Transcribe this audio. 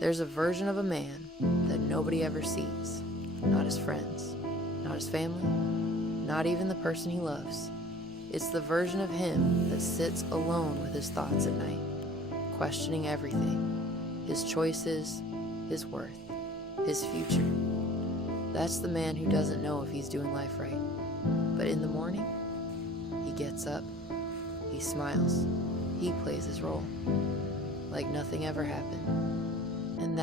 There's a version of a man that nobody ever sees. Not his friends, not his family, not even the person he loves. It's the version of him that sits alone with his thoughts at night, questioning everything, his choices, his worth, his future. That's the man who doesn't know if he's doing life right. But in the morning, he gets up, he smiles, he plays his role, like nothing ever happened. And